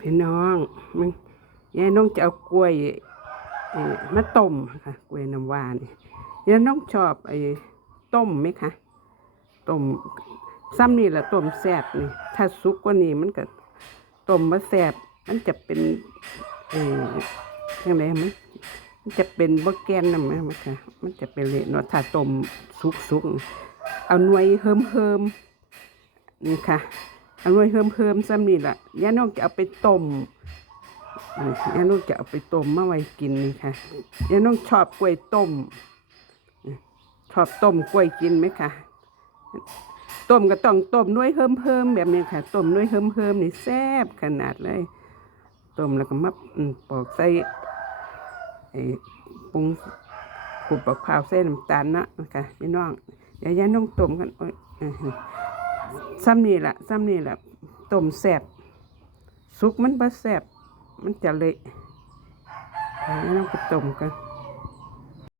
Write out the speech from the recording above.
พี่น้องมันยายน้องจะเอากล้วยมาต้มค่ะกล้วยน้ำว้านี่ยายน้องชอบต้มไหมคะต้มซ้ำนี่แหละต้มแซ่บนี่ถ้าสุกกว่านี้มันก็ต้มมาแซ่บมันจะเป็นยังไงมันจะเป็นบะแกนนะมันค่ะมันจะเป็นเละเนาะถ้าต้มสุกเอาหน่วยเฮิมนี่ค่ะเอาหน่วยเฮิมซ้ำนี่แหละยายน้องจะเอาไปต้มยายน้องจะเอาไปต้มมาไว้กินนี่ค่ะยายน้องชอบกล้วยต้มชอบต้มกล้วยกินไหมคะต้มก็ต้องต้มด้วยเฮิมแบบนี้ค่ะต้มด้วยเฮิมนี่แซ่บขนาดเลยต้มแล้วก็มาปอกใส่ปรุงขูดปอกข้าวใส่น้ำตาลนะคะพี่น้องเดี๋ยวยายน้องต้มกันซ้ำนี่แหละต้มแซ่บสุกมันบ่แซ่บมันจะเละยายน้องไปต้มกัน